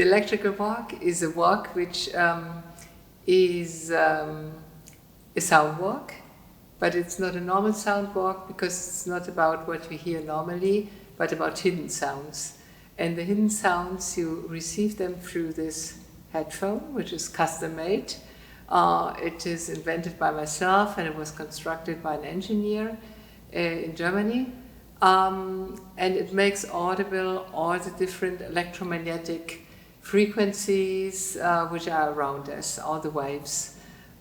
The electrical walk is a walk which is a sound walk, but it's not a normal sound walk because it's not about what we hear normally, but about hidden sounds. And the hidden sounds, you receive them through this headphone, which is custom made. It is invented by myself and it was constructed by an engineer in Germany. And it makes audible all the different electromagnetic frequencies which are around us, all the waves.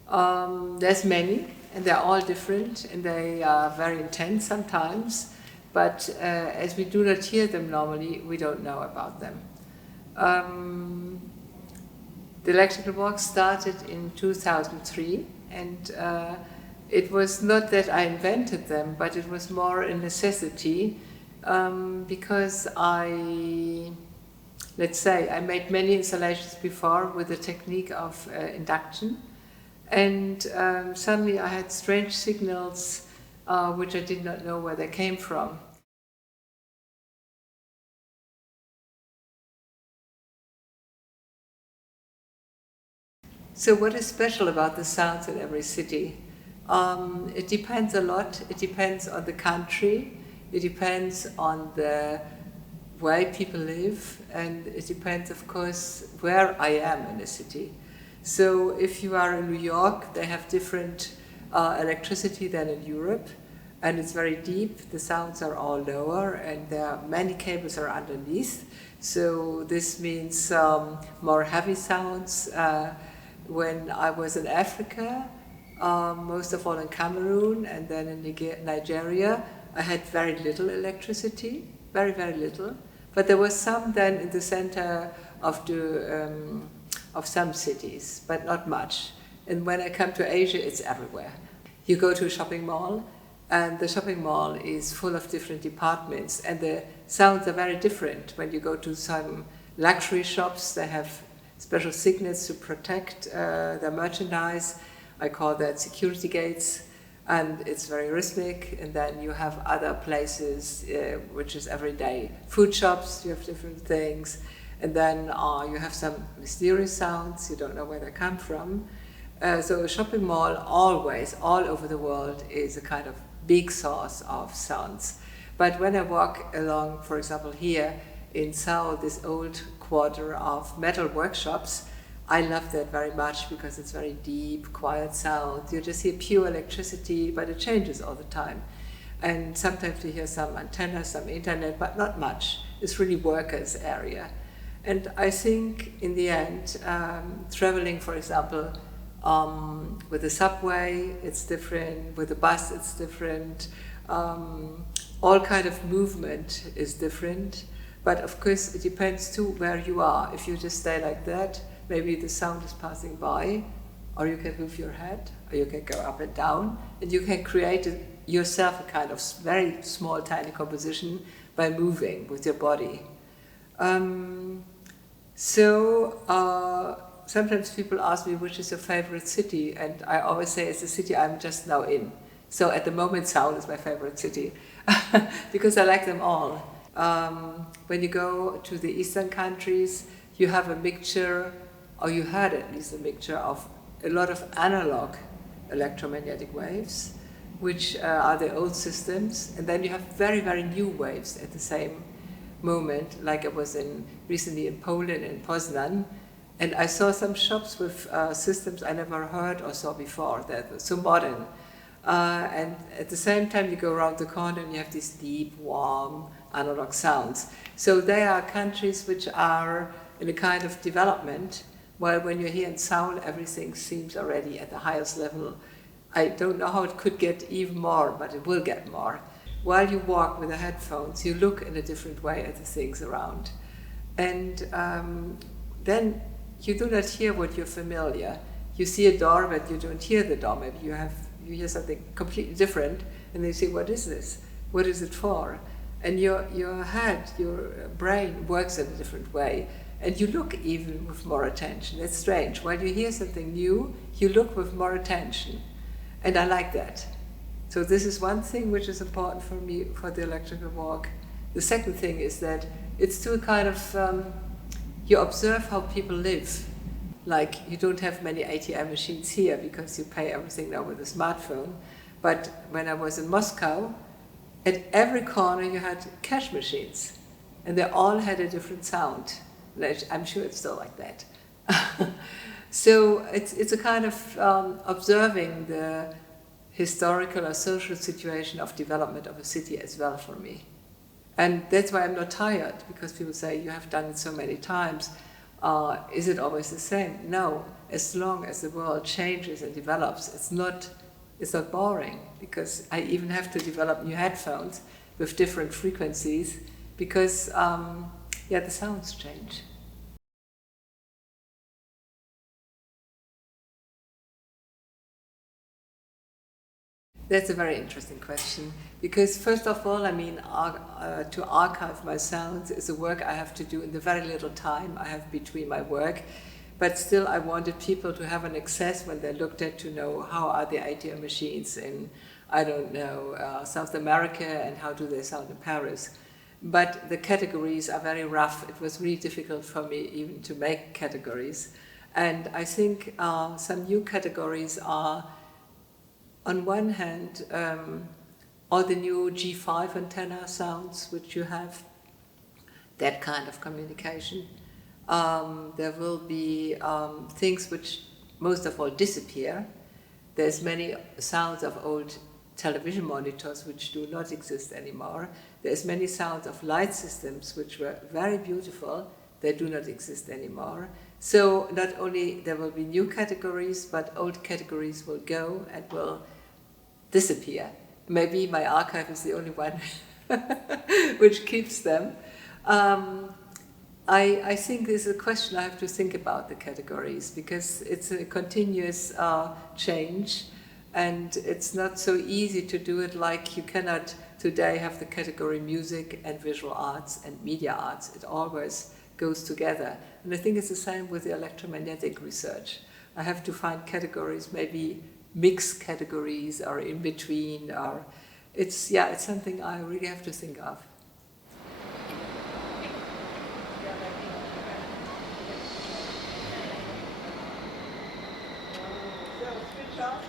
There's many, and they're all different, and they are very intense sometimes, but as we do not hear them normally, we don't know about them. The electrical walk started in 2003, and it was not that I invented them, but it was more a necessity because let's say, I made many installations before with the technique of induction, and suddenly I had strange signals which I did not know where they came from. So what is special about the sounds in every city? It depends a lot. It depends on the country, it depends on the way people live, and it depends, of course, where I am in a city. So if you are in New York, they have different electricity than in Europe, and it's very deep. The sounds are all lower, and there are many cables are underneath. So this means more heavy sounds. When I was in Africa, most of all in Cameroon and then in Nigeria, I had very little electricity, very, very little. But there was some then in the center of some cities, but not much. And when I come to Asia, it's everywhere. You go to a shopping mall, and the shopping mall is full of different departments, and the sounds are very different. When you go to some luxury shops, they have special signals to protect their merchandise. I call that security gates, and it's very rhythmic. And then you have other places which is everyday. Food shops, you have different things. And then you have some mysterious sounds, you don't know where they come from. So a shopping mall always, all over the world, is a kind of big source of sounds. But when I walk along, for example, here in Seoul, this old quarter of metal workshops, I love that very much because it's very deep, quiet sound. You just hear pure electricity, but it changes all the time. And sometimes you hear some antennas, some internet, but not much. It's really workers' area. And I think in the end, traveling, for example, with the subway, it's different. With the bus, it's different. All kind of movement is different. But of course, it depends too where you are. If you just stay like that, maybe the sound is passing by, or you can move your head, or you can go up and down, and you can create yourself a kind of very small, tiny composition by moving with your body. Sometimes people ask me, which is your favorite city? And I always say it's the city I'm just now in. So at the moment, Seoul is my favorite city, because I like them all. When you go to the eastern countries, you have a mixture, or you had at least a mixture of a lot of analog electromagnetic waves, which are the old systems, and then you have very, very new waves at the same moment, like I was recently in Poland, in Poznan, and I saw some shops with systems I never heard or saw before, that were so modern. And at the same time you go around the corner and you have these deep, warm, analog sounds. So they are countries which are in a kind of development, while when you're here in Seoul, everything seems already at the highest level. I don't know how it could get even more, but it will get more. While you walk with the headphones, you look in a different way at the things around. And then you do not hear what you're familiar. You see a door, but you don't hear the door. Maybe you hear something completely different, and then you say, what is this? What is it for? And your head, your brain works in a different way. And you look even with more attention. It's strange. When you hear something new, you look with more attention. And I like that. So this is one thing which is important for me for the electrical walk. The second thing is that it's still kind of, you observe how people live. Like, you don't have many ATM machines here because you pay everything now with a smartphone. But when I was in Moscow, at every corner you had cash machines, and they all had a different sound. I'm sure it's still like that. So it's a kind of observing the historical or social situation of development of a city as well for me. And that's why I'm not tired, because people say, you have done it so many times. Is it always the same? No. As long as the world changes and develops, it's not boring, because I even have to develop new headphones with different frequencies, because the sounds change. That's a very interesting question, because first of all, I mean, to archive my sounds is a work I have to do in the very little time I have between my work. But still, I wanted people to have an access when they looked at to know how are the ATM machines in, I don't know, South America, and how do they sound in Paris. But the categories are very rough. It was really difficult for me even to make categories. And I think some new categories are, on one hand, all the new G5 antenna sounds which you have, that kind of communication. There will be things which most of all disappear. There's many sounds of old television monitors which do not exist anymore. There's many sounds of light systems which were very beautiful, they do not exist anymore. So not only there will be new categories, but old categories will go and will disappear. Maybe my archive is the only one which keeps them. I think this is a question I have to think about, the categories, because it's a continuous change, and it's not so easy to do it. Like, you cannot today have the category music and visual arts and media arts. It always goes together. And I think it's the same with the electromagnetic research. I have to find categories, maybe mixed categories or in between, or it's something I really have to think of. Switch off.